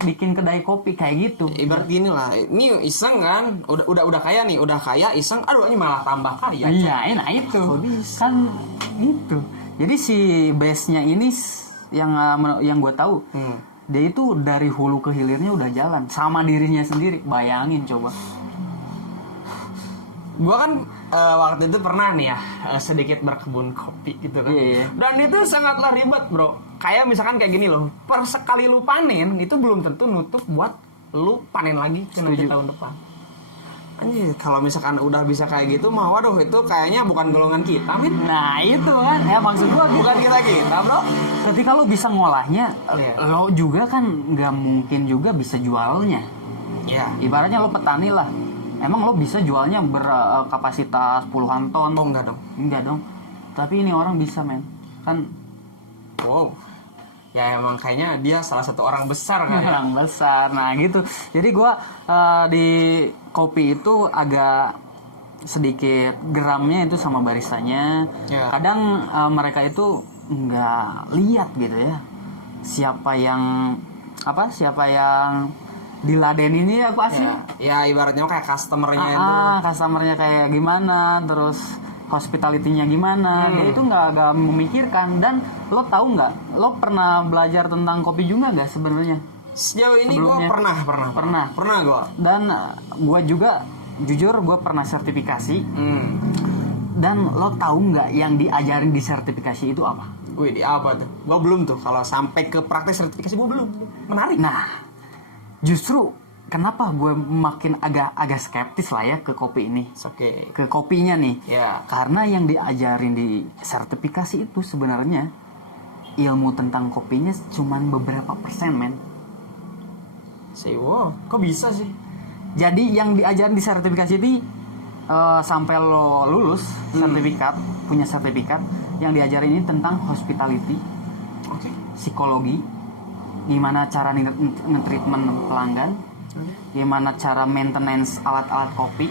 bikin kedai kopi kayak gitu. Ibarat gini lah, ini iseng kan, udah kaya nih, udah kaya iseng, aduh ini malah tambah kaya. Iya, nah itu kan itu. Jadi si base-nya ini yang gue tahu, dia itu dari hulu ke hilirnya udah jalan sama dirinya sendiri. Bayangin coba. Gua kan waktu itu pernah nih ya sedikit berkebun kopi gitu kan. Iya. Dan itu sangatlah ribet bro. Kayak misalkan kayak gini loh, per sekali lu panen itu belum tentu nutup buat lu panen lagi ke nanti Setuju. tahun depan. Anjir, kalau misalkan udah bisa kayak gitu mah waduh itu kayaknya bukan golongan kita min. Nah itu kan, ya maksud gua gitu. Bukan kita bro. Ketika lo bisa ngolahnya, Iya. lo juga kan nggak mungkin juga bisa jualnya. Ya. Ibaratnya lo petani lah, emang lo bisa jualnya berkapasitas puluhan ton? Oh enggak dong. Enggak dong. Tapi ini orang bisa men, kan Wow. ya emang kayaknya dia salah satu orang besar kan. Orang besar. Nah gitu. Jadi gue di kopi itu agak sedikit geramnya itu sama baristanya. Ya. Kadang mereka itu nggak lihat gitu ya siapa yang diladenin ini apa sih? Ya ibaratnya kayak customernya itu. Customernya kayak gimana, terus hospitality-nya gimana, dia itu nggak memikirkan. Dan lo tahu nggak, lo pernah belajar tentang kopi juga nggak sebenarnya? Sejauh ini gue Sebelumnya? pernah gue. Dan gue juga jujur gue pernah sertifikasi. Dan lo tahu nggak yang diajarin di sertifikasi itu apa? Wih, di apa tuh? Gue belum tuh. Kalau sampai ke praktek sertifikasi gue belum. Menarik. Nah, justru kenapa gue makin agak skeptis lah ya ke kopi ini. Oke. Ke kopinya nih. Ya. Karena yang diajarin di sertifikasi itu sebenarnya ilmu tentang kopinya cuman beberapa persen, men. Wow, kok bisa sih? Jadi yang diajarin di sertifikasi itu sampai lo lulus punya sertifikat, yang diajarin ini tentang hospitality, Oke. psikologi, gimana cara nge-treatment pelanggan, gimana cara maintenance alat-alat kopi.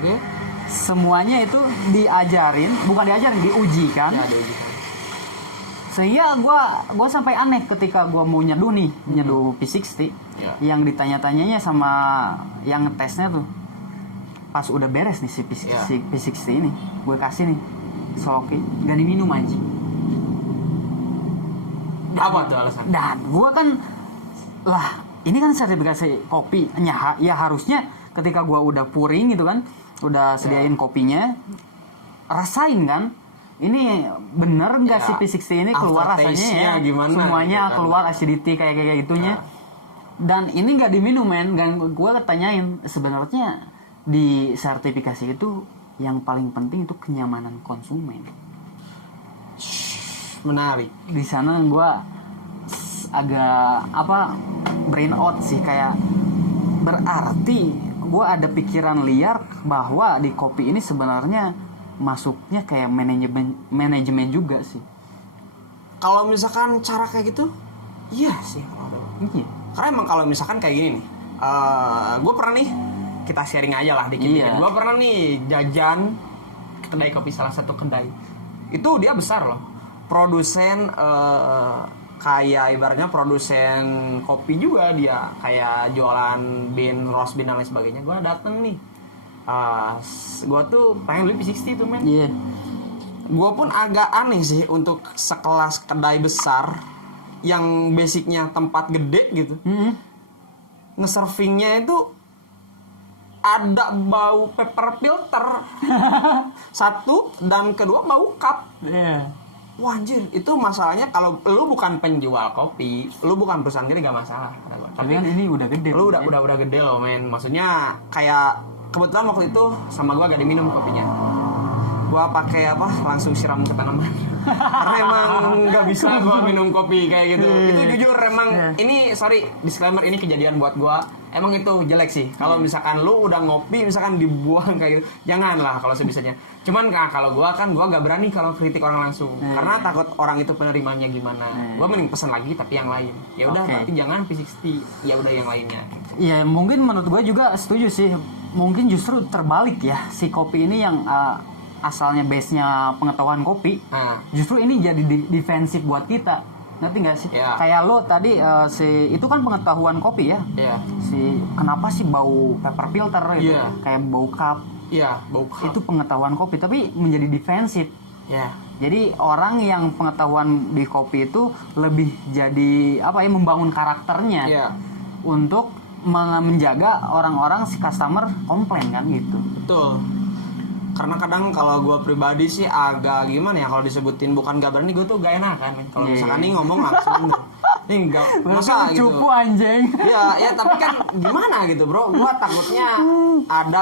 Oke. Semuanya itu diuji kan. Ya, ada uji. Sehingga gue sampai aneh ketika gue mau nyeduh P60, Ya. yang ditanya-tanyanya sama yang ngetesnya tuh, pas udah beres nih si P60 ini, gue kasih nih Sloki, gak diminum anjing. Apa tuh alasan? Dan gue kan ini kan sertifikasi kopi, ya harusnya ketika gue udah pouring gitu kan, udah sediain kopinya, rasain kan, ini bener nggak si P60 ini keluar rasanya ya, gimana, semuanya gitu kan. keluar acidity kayak gitunya. Dan ini nggak diminum, men. Dan gue tanyain, sebenarnya di sertifikasi itu yang paling penting itu kenyamanan konsumen. Menarik. Di sana gue agak brain out sih, kayak berarti gue ada pikiran liar bahwa di kopi ini sebenarnya masuknya kayak manajemen juga sih. Kalau misalkan cara kayak gitu, iya sih. Iya. Karena emang kalau misalkan kayak gini nih, gue pernah nih, kita sharing aja lah dikit. Iya. Gue pernah nih jajan kedai kopi, salah satu kedai. Itu dia besar loh, produsen kayak ibaratnya produsen kopi juga dia, kayak jualan roast bean dan lain sebagainya. Gue dateng nih, gue tuh pengen beli P60 tuh, men. Iya. Gue pun agak aneh sih untuk sekelas kedai besar yang basicnya tempat gede gitu, nge-servingnya itu ada bau paper filter. Satu, dan kedua bau cup. Iya. Wah anjir, itu masalahnya kalau lu bukan penjual kopi, lu bukan perusahaan gede gak masalah. Tapi kan ini udah gede. Lu udah gede loh, men. Maksudnya kayak kebetulan waktu itu sama gua gak diminum kopinya. Gua pakai langsung siram ke tanaman. Karena emang nggak bisa gua minum kopi kayak gitu. Itu jujur emang ini disclaimer, ini kejadian buat gua. Emang itu jelek sih. Kalau misalkan lu udah ngopi misalkan dibuang kayak gitu, janganlah kalau sebisanya. Cuman kalau gua nggak berani kalau kritik orang langsung. Karena takut orang itu penerimanya gimana. Gua mending pesan lagi tapi yang lain. Ya udah berarti jangan P60. Ya udah yang lainnya. Iya, mungkin menurut gua juga setuju sih. Mungkin justru terbalik ya, si kopi ini yang asalnya base-nya pengetahuan kopi, justru ini jadi defensif buat kita. Ngerti nggak sih? Yeah. Kayak lo tadi itu kan pengetahuan kopi ya. Yeah. Kenapa sih bau paper filter gitu? Yeah. Kayak bau cup. Iya, bau cup. Itu pengetahuan kopi tapi menjadi defensif. Yeah. Jadi orang yang pengetahuan di kopi itu lebih jadi membangun karakternya. Yeah. Untuk menjaga orang-orang si customer komplain kan gitu. Betul. Karena kadang kalau gue pribadi sih agak gimana ya, kalau disebutin bukan gak berani, gue tuh gak enak kan. Kalau misalkan nih ngomong langsung nih enggak masa gitu. Cupu anjing. Ya tapi kan gimana gitu, bro. Gue takutnya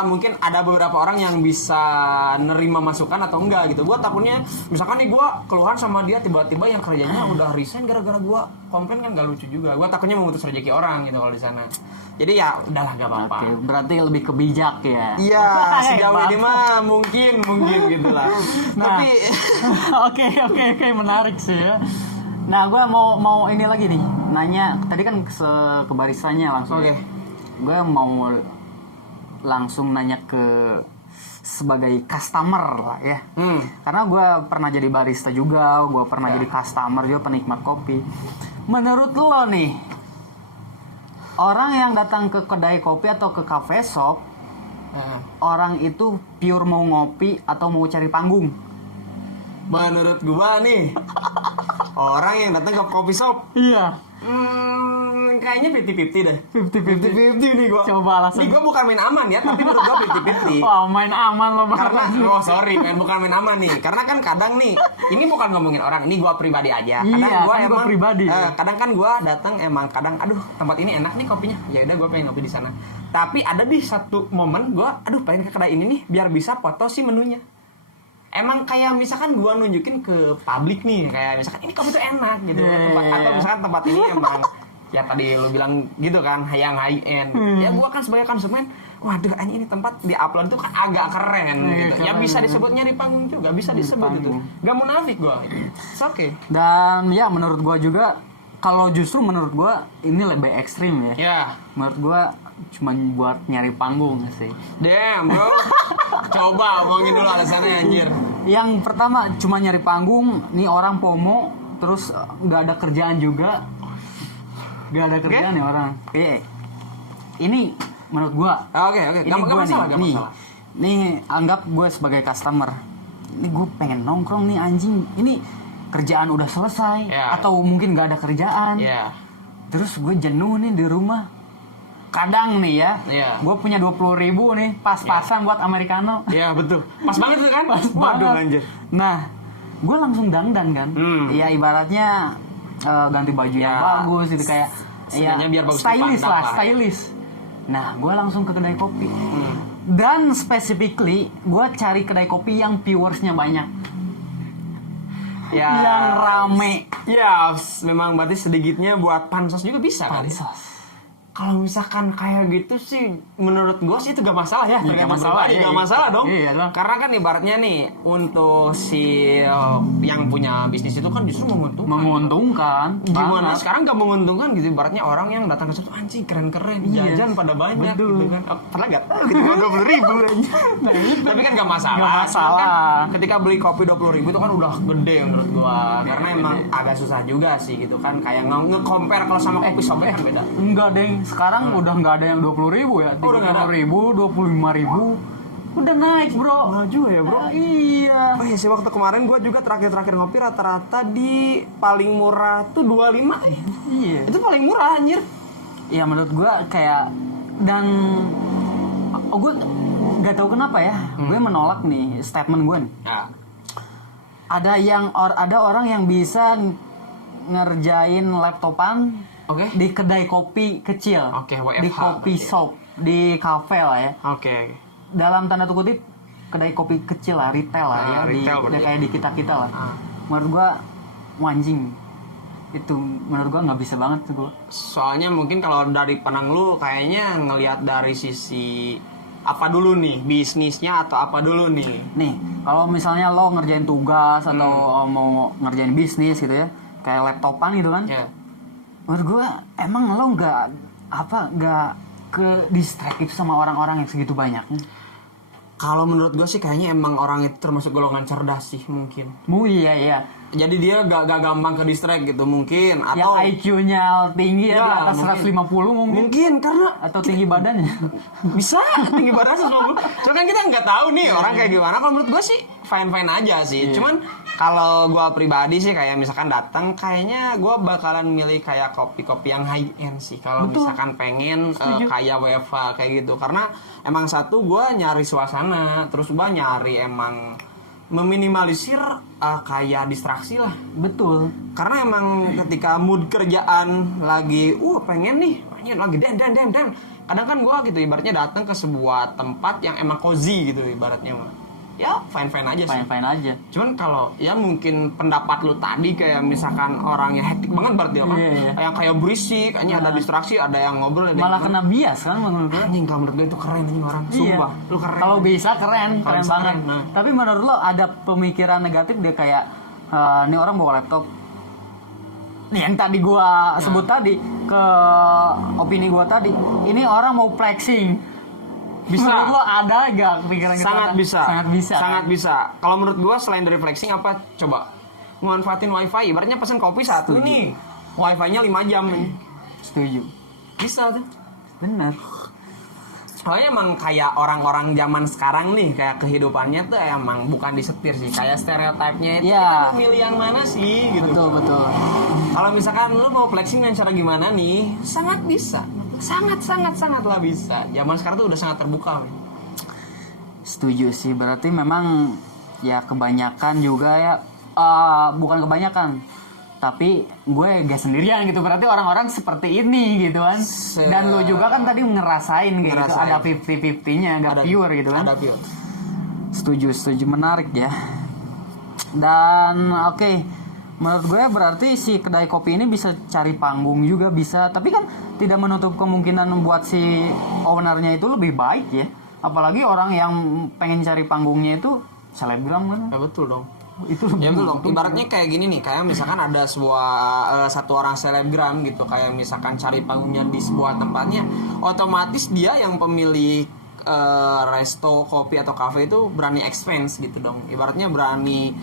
mungkin ada beberapa orang yang bisa nerima masukan atau enggak gitu. Gue takutnya misalkan nih gue keluhan sama dia, tiba-tiba yang kerjanya udah resign gara-gara gue komplain, kan gak lucu juga. Gue takutnya memutus rezeki orang gitu kalau di sana. Jadi ya udahlah, gak apa-apa. Oke, berarti lebih kebijak ya. Iya, sejauh ini mah mungkin gitulah. Nah, Tapi oke, menarik sih ya. Nah, gue mau ini lagi nih, nanya tadi kan ke barisannya langsung. Oke. Gue mau langsung nanya ke sebagai customer lah ya. Karena gue pernah jadi barista juga, gue pernah jadi customer juga, penikmat kopi. Menurut lo nih, orang yang datang ke kedai kopi atau ke cafe shop, orang itu pure mau ngopi atau mau cari panggung? Menurut gua nih, orang yang datang ke coffee shop, Iya. kayaknya 50-50 deh. 50-50 nih gua. Coba alasan. Ini gua bukan main aman ya, tapi menurut gua 50-50. Wah, main aman lo Bang. Karena, sorry men, bukan main aman nih. Karena kan kadang nih, ini bukan ngomongin orang, ini gua pribadi aja. Kadang Iya, gua kan gua emang pribadi. kadang kan gua datang emang kadang, aduh tempat ini enak nih kopinya. Ya udah gua pengen ngopi di sana. Tapi ada di satu momen gua, aduh pengen ke kedai ini nih, biar bisa foto sih menunya. Emang kayak misalkan gua nunjukin ke publik nih, kayak misalkan ini kopi tuh enak gitu. Atau misalkan tempat ini emang ya tadi lu bilang gitu kan, yang high end. Ya gua kan sebagai konsumen, waduh ini tempat di upload itu kan agak keren gitu. Ya keren. bisa disebutnya di panggung juga, bisa disebut gitu. Gak munafik gua. It's okay. Dan ya menurut gua juga, kalau justru menurut gua ini lebih ekstrim ya. Ya. Menurut gua cuman buat nyari panggung sih. Damn, bro. Coba omongin dulu alasannya anjir. Yang pertama cuma nyari panggung, nih orang FOMO, terus nggak ada kerjaan juga, nggak ada kerjaan nih orang. Ini menurut gua. Oke. Ini Gak gua masalah, gak nih, masalah. nih anggap gue sebagai customer. Ini gue pengen nongkrong nih anjing. Ini kerjaan udah selesai, Ya. atau mungkin nggak ada kerjaan. Ya. Terus gue jenuh nih di rumah. Kadang nih ya, Iya. gue punya 20.000 nih, pas-pasan buat americano. Ya betul. Pas banget tuh kan? Pas Waduh banget. anjir. Nah, gue langsung dandan kan. Ya ibaratnya ganti baju yang Ya. bagus gitu, kayak Setidaknya biar bagus stylish dipandang lah, lah. stylish. Nah, gue langsung ke kedai kopi. Dan specifically, gue cari kedai kopi yang viewersnya banyak, Ya. yang rame. Ya, memang berarti sedikitnya buat pansos juga bisa kali. Pansos. Kalau misalkan kayak gitu sih, menurut gue sih itu gak masalah ya. Iya, Tergantung gak masalah, pribadi, iya, gak iya. masalah dong. Iya, dong. Karena kan ibaratnya nih, untuk si yang punya bisnis itu kan justru menguntungkan. Menguntungkan. Gimana banget. sekarang gak menguntungkan gitu, ibaratnya orang yang datang ke situ anjing keren-keren, Iya. jajan pada banyak Betul. gitu kan. Padahal gak tahu gitu, 20.000 aja. Tapi kan gak masalah. Gak masalah. Kan ketika beli kopi 20.000 itu kan udah gede menurut gua. Karena emang agak susah juga sih gitu kan, kayak nge-compare kalau sama kopi shop kan beda. Enggak deng, sekarang udah nggak ada yang 20.000 ya, Oh, udah nggak ada? 30.000, 25.000, udah naik bro. Maju ya bro. Iya. Oh iya sih, waktu kemarin gua juga terakhir ngopi rata-rata di paling murah tuh 25. Iya. Itu paling murah anjir. Iya menurut gua kayak, dan gue nggak tahu kenapa ya, gue menolak nih statement gue nih. Ya. Ada orang yang bisa ngerjain laptopan Oke. di kedai kopi kecil, Oke, WFH di kopi berarti ya. shop, di kafe lah ya. Oke. Dalam tanda kutip kedai kopi kecil lah, retail lah ya, retail berarti kayak di kita lah. Menurut gua anjing itu, menurut gua nggak bisa banget tuh gua. Soalnya mungkin kalau dari penang lu kayaknya ngelihat dari sisi apa dulu nih, bisnisnya atau apa dulu nih? Nih, kalau misalnya lo ngerjain tugas atau mau ngerjain bisnis gitu ya, kayak laptopan gitu kan. Ya. Menurut gua emang lo nggak ke distraktif sama orang-orang yang segitu banyaknya. Kalau menurut gue sih kayaknya emang orang itu termasuk golongan cerdas sih mungkin. Iya. Jadi dia gak gampang ke distract gitu mungkin, Yang atau IQ-nya tinggi ya, di Ya, atas mungkin. 150 mungkin. mungkin karena Atau tinggi badannya. bisa tinggi badan 150. Cuma kan kita nggak tahu nih orang kayak gimana. Kalau menurut gue sih fine aja sih. Cuman kalau gue pribadi sih kayak misalkan datang, kayaknya gue bakalan milih kayak kopi-kopi yang high end sih. Kalau Betul. misalkan pengen Setuju. kayak WFH kayak gitu, karena emang satu gue nyari suasana, terus gue nyari emang meminimalisir kayak distraksi lah. Betul. Karena emang ketika mood kerjaan lagi pengen nih lagi dan kadang kan gue gitu ibaratnya datang ke sebuah tempat yang emang cozy gitu ibaratnya mah, ya fine aja sih. Fine aja. Cuman kalau ya mungkin pendapat lu tadi kayak misalkan orangnya hektik banget berarti ya kan, Iya. yang kayak berisik kayaknya ada distraksi, ada yang ngobrol, ada Malah yang kena bias kan menurut gue. anjing. Kalau menurut gue itu keren nih orang, sumpah lu keren. Kalau bisa keren Kalau bisa banget. keren, nah. Tapi menurut lo ada pemikiran negatif dia kayak, ini orang bawa laptop, yang tadi gua sebut tadi ke opini gua tadi, ini orang mau flexing. Bisa Nah. lo ada gak pikiran kita? Sangat bisa. Sangat kan? bisa. Kalau menurut gua selain dari flexing apa? Coba manfaatin wifi. Ibaratnya pesen kopi satu Setuju. nih. Wifi-nya 5 jam nih. Setuju. Bisa tuh. Bener. Soalnya emang kayak orang-orang zaman sekarang nih, kayak kehidupannya tuh emang bukan disetir sih, kayak stereotipnya itu Iya. kita milih yang mana sih gitu. Betul. Kalau misalkan lu mau flexing dengan cara gimana nih, sangat bisa, sangatlah bisa. Zaman sekarang tuh udah sangat terbuka. Men. Setuju sih. Berarti memang ya kebanyakan juga ya, bukan kebanyakan, tapi gue gak sendirian gitu. Berarti orang-orang seperti ini gitu kan. Dan lo juga kan tadi ngerasain kayak gitu. Ngerasain. Ada 50-50-nya, gak pure gitu kan. Ada pure. Setuju, menarik ya. Dan oke, menurut gue berarti si kedai kopi ini bisa cari panggung juga bisa. Tapi kan tidak menutup kemungkinan buat si ownernya itu lebih baik ya. Apalagi orang yang pengen cari panggungnya itu selebgram kan. Ya betul dong. Itu Ya betul dong. Ibaratnya kayak gini nih, kayak misalkan ada satu orang selebgram gitu, kayak misalkan cari panggungnya di sebuah tempatnya, otomatis dia yang pemilik resto, kopi atau kafe itu berani expense gitu dong. Ibaratnya berani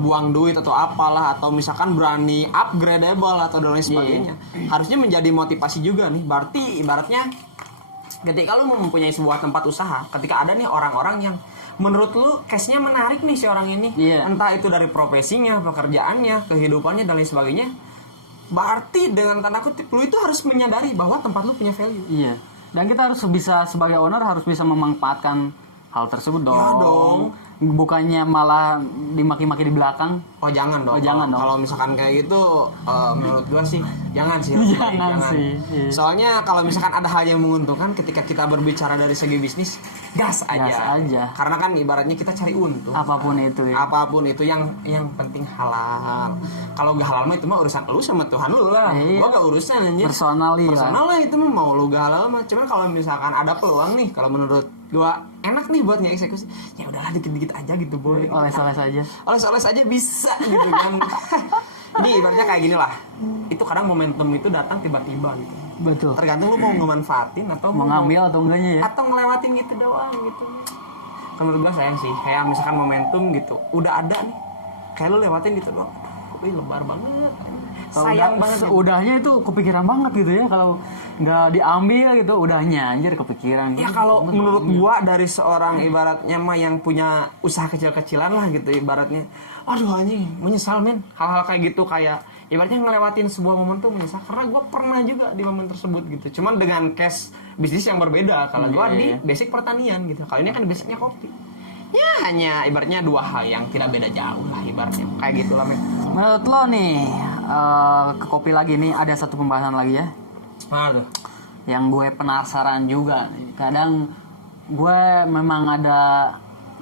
buang duit atau apalah, atau misalkan berani upgradeable atau dan lain sebagainya. Harusnya menjadi motivasi juga nih. Berarti ibaratnya ketika lu mempunyai sebuah tempat usaha, ketika ada nih orang-orang yang menurut lu case-nya menarik nih si orang ini, entah itu dari profesinya, pekerjaannya, kehidupannya dan lain sebagainya, berarti dengan tanda kutip lu itu harus menyadari bahwa tempat lu punya value. Iya. Dan kita harus bisa sebagai owner harus bisa memanfaatkan hal tersebut dong. Ya dong. Bukannya malah dimaki-maki di belakang. Oh jangan dong. Oh, jangan dong. Kalau misalkan kayak gitu, menurut gua sih jangan sih. Jangan sih, iya. Soalnya kalau misalkan ada hal yang menguntungkan ketika kita berbicara dari segi bisnis, gas aja. Gas aja. Karena kan ibaratnya kita cari untung. Apapun itu ya. Apapun itu yang penting halal. Kalau gak halal mah itu mah urusan lu sama Tuhan lu lah. Iya. Gua gak urusan anjir. Personal Personal lah itu mah, mau lu gak halal mah. Cuman kalau misalkan ada peluang nih, kalau menurut gua enak nih buat ngeksekusi, ya udahlah dikit-dikit aja gitu boy. Oles-oles aja. Oles-oles aja bisa gitu kan. Ini ibaratnya kayak gini lah. Itu kadang momentum itu datang tiba-tiba gitu. Betul. Tergantung lu mau ngemanfaatin atau Mau ngambil atau enggaknya ya. atau ngelewatin gitu doang gitu. Kalau menurut gua sayang sih, kayak misalkan momentum gitu udah ada nih, kayak lu lewatin gitu doang. Wih lebar banget. Sayang banget. Gitu. Udahnya itu kepikiran banget gitu ya, kalau nggak diambil gitu udahnya anjir kepikiran. Ya kalau menurut gua dari seorang ibaratnya mah yang punya usaha kecil-kecilan lah gitu ibaratnya, aduh anjing menyesal men, hal-hal kayak gitu, kayak ibaratnya ngelewatin sebuah momen tuh menyesal karena gua pernah juga di momen tersebut gitu. Cuman dengan case bisnis yang berbeda. Kalau gua di basic pertanian gitu, kalau ini kan basicnya kopi. Ya hanya ibaratnya dua hal yang tidak beda jauh lah ibaratnya kayak gitu lah men. Menurut lo nih, ke kopi lagi nih ada satu pembahasan lagi ya, Mana tuh? yang gue penasaran juga. Kadang gue memang ada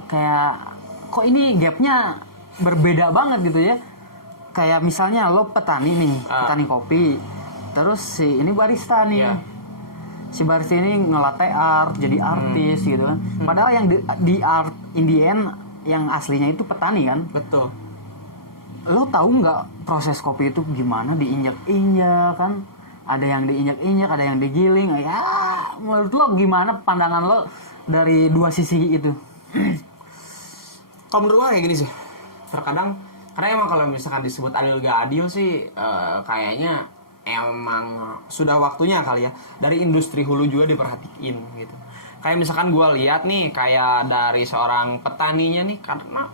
kayak kok ini gapnya berbeda banget gitu ya. Kayak misalnya lo petani nih, petani kopi, terus si ini barista nih. Si barista ini ngelatih art, jadi artis gitu kan. Padahal yang di art in the end yang aslinya itu petani kan. Betul. Lo tahu nggak proses kopi itu gimana, diinjak-injak kan? Ada yang diinjak-injak, ada yang digiling. Ya, menurut lo gimana pandangan lo dari dua sisi itu? Kalau menurut gua kayak gini sih, terkadang karena emang kalau misalkan disebut adil gak adil sih, kayaknya emang sudah waktunya kali ya dari industri hulu juga diperhatiin gitu. Kayak misalkan gua lihat nih, kayak dari seorang petaninya nih, karena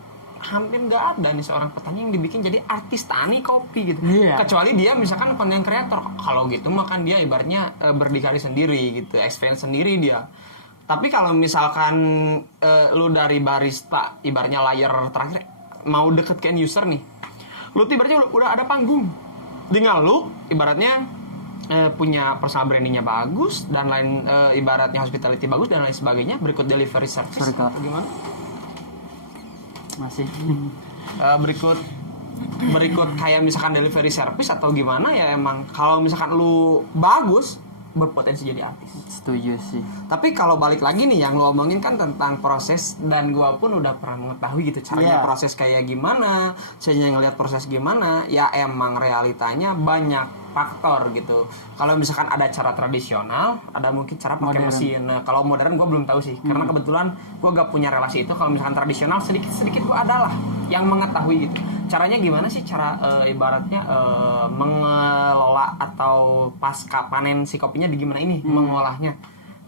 hampir nggak ada nih seorang petani yang dibikin jadi artis tani kopi gitu. Kecuali dia misalkan konten kreator. Kalau gitu mah kan dia ibaratnya berdikari sendiri gitu, experience sendiri dia. Tapi kalau misalkan lu dari barista, ibaratnya layer terakhir mau deket ke end user nih, lu ibaratnya udah ada panggung. Tinggal lu ibaratnya punya personal brandingnya bagus dan lain, ibaratnya hospitality bagus dan lain sebagainya. Berikut delivery service atau gimana? Masih berikut kayak misalkan delivery service atau gimana ya, emang kalau misalkan lu bagus berpotensi jadi artis. Setuju sih. Tapi kalau balik lagi nih yang lo omongin kan tentang proses, dan gua pun udah pernah mengetahui gitu caranya proses kayak gimana, caranya ngelihat proses gimana. Ya emang realitanya banyak faktor gitu. Kalau misalkan ada cara tradisional, ada mungkin cara pakai mesin. Nah, kalau modern gua belum tahu sih, karena kebetulan gua gak punya relasi itu. Kalau misalkan tradisional sedikit gua ada lah yang mengetahui gitu. Caranya gimana sih cara ibaratnya mengelola atau pasca panen si kopinya di gimana ini mengolahnya,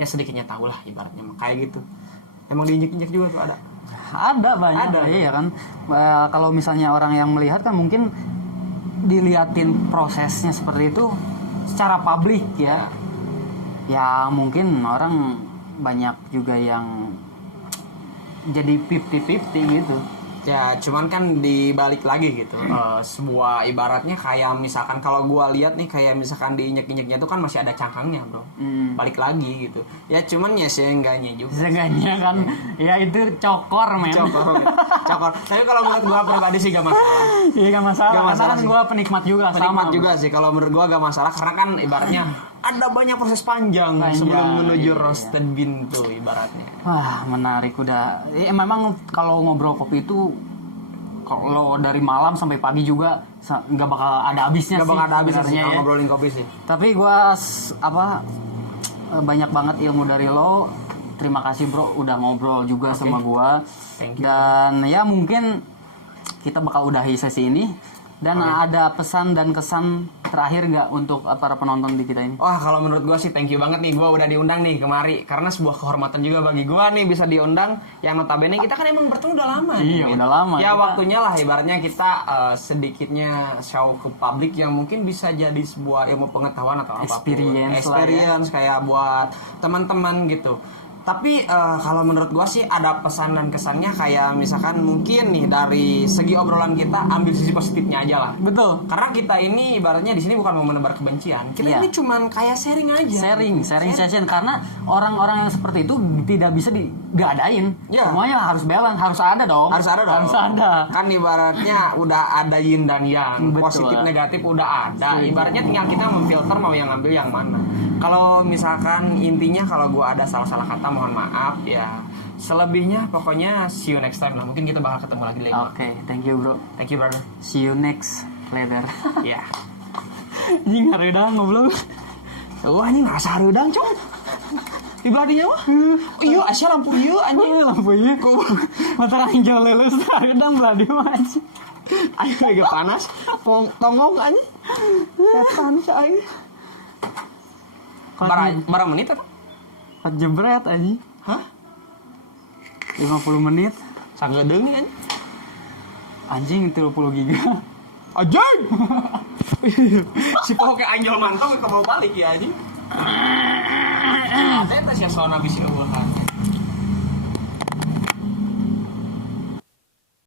ya sedikitnya tahu lah ibaratnya kayak gitu. Emang diinjek-injek juga tuh Ada banyak. Ada. Iya kan. Kalau misalnya orang yang melihat kan mungkin diliatin prosesnya seperti itu secara publik ya. Ya mungkin orang banyak juga yang jadi 50-50 gitu. Ya cuman kan dibalik lagi gitu, sebuah ibaratnya kayak misalkan kalau gua lihat nih kayak misalkan diinjek-injeknya tuh kan masih ada cangkangnya bro, balik lagi gitu. Ya cuman ya seenggaknya juga. Seenggaknya kan, ya itu cokor men. Cokor. Tapi kalau menurut gua pribadi sih gak masalah. Iya gak masalah. Gak masalah kan sih. gua penikmat juga. Penikmat sama, juga sih kalau menurut gua gak masalah, karena kan ibaratnya ada banyak proses panjang sebelum menuju roasted bean tuh ibaratnya. Wah menarik udah. Memang kalau ngobrol kopi itu kalau dari malam sampai pagi juga nggak bakal ada habisnya. Gak bakal ada habisnya sih sebenarnya kalau ya. ngobrolin kopi sih. Tapi gue banyak banget ilmu dari lo. Terima kasih bro udah ngobrol juga sama gue. Thank you. Dan ya mungkin kita bakal udahi sesi ini. Dan ada pesan dan kesan terakhir nggak untuk para penonton di kita ini? Wah kalau menurut gue sih thank you banget nih, gue udah diundang nih kemari, karena sebuah kehormatan juga bagi gue nih bisa diundang. Yang notabene kita kan emang bertemu udah lama. Iya nih, udah lama. Ya waktunya lah ibaratnya kita sedikitnya show ke publik yang mungkin bisa jadi sebuah ilmu pengetahuan atau Experience kayak buat teman-teman gitu. Tapi kalau menurut gua sih ada pesan dan kesannya kayak misalkan mungkin nih dari segi obrolan kita ambil sisi positifnya aja lah. Betul. Karena kita ini ibaratnya di sini bukan mau menebar kebencian. Kita ini cuman kayak sharing aja. Sharing session, karena orang-orang yang seperti itu tidak bisa diadain. Ya. Semuanya harus balance, harus ada dong. Harus ada. Kan ibaratnya udah ada yin dan yang, Betul. positif negatif udah ada. Ibaratnya tinggal kita memfilter mau yang ngambil yang mana. Kalau misalkan intinya kalau gua ada salah-salah kata mohon maaf ya. Selebihnya pokoknya see you next time lah. Mungkin kita bakal ketemu lagi. Oke, thank you bro. Thank you brother. See you next later. Ya. Jing harudang ngobrol. Wah ini ngerasa harudang cong. Di beladinya mah. Iya asya lampu iya anjing. Lampu iya. Mata anjing lelus harudang beladi mah anjing. Ayo lagi panas. Tongong anjing. Setan say. Berapa menit atau? 4 jebret anjing. Hah? 50 menit. Sagedeng nih anjing. Anjing 30 giga. Anjing. Si poho kayak anjol mantong ke mau balik ya anjing. Ada sih soal nabisin ulah.